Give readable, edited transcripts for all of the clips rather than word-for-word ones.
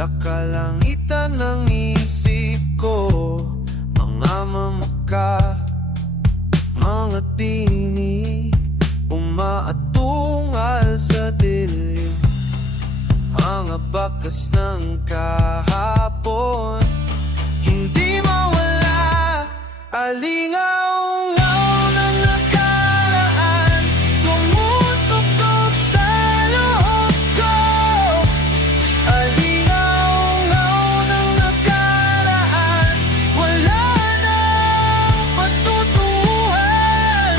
Sa kalangitan ng isip ko, mga mamaka, mga tinig, umaatungal sa dilim. Mga bakas ng kahapon, hindi mawala. Alingaw-ngaw ng nakaraan, tumututok sa loob ko. Alingaw-ngaw ng nakaraan, wala nang patutunguhan.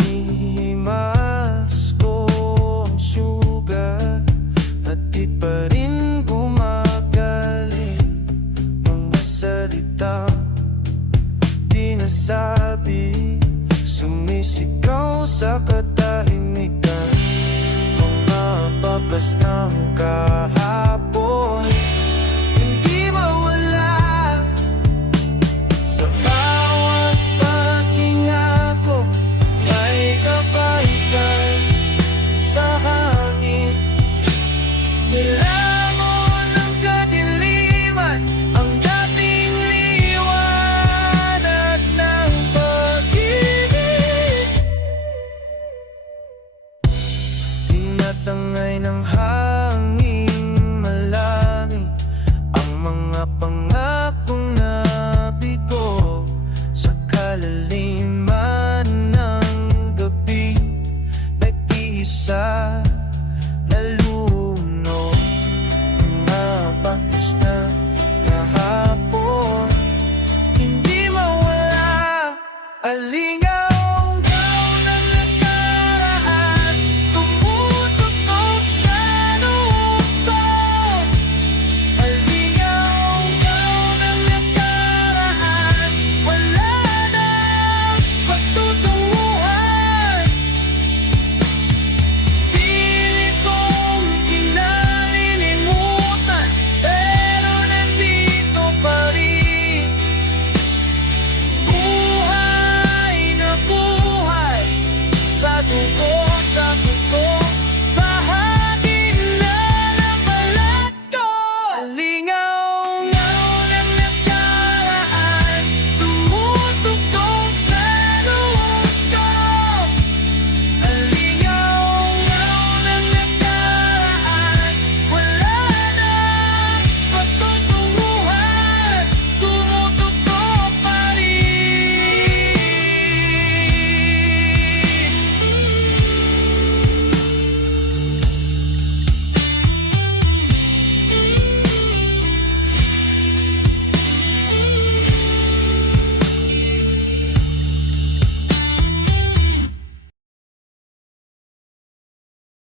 Hinihimas ko ang sugat at di pa rin gumagaling. Mga salitang di nasabi, sumisigaw sa katahimikan. Mga bakas ng kahapon, hindi mawala. Sa bawat paghinga ko, may kapaitan sa hangin. Nilamon ng kadiliman ang dating liwanag ng pag-ibig. Tinatangay ng hangin malamig ang mga pangakong nabigo. Sa kalaliman ng gabi, nag-iisa na luno. Mga bakas na kahapon, hindi mawala.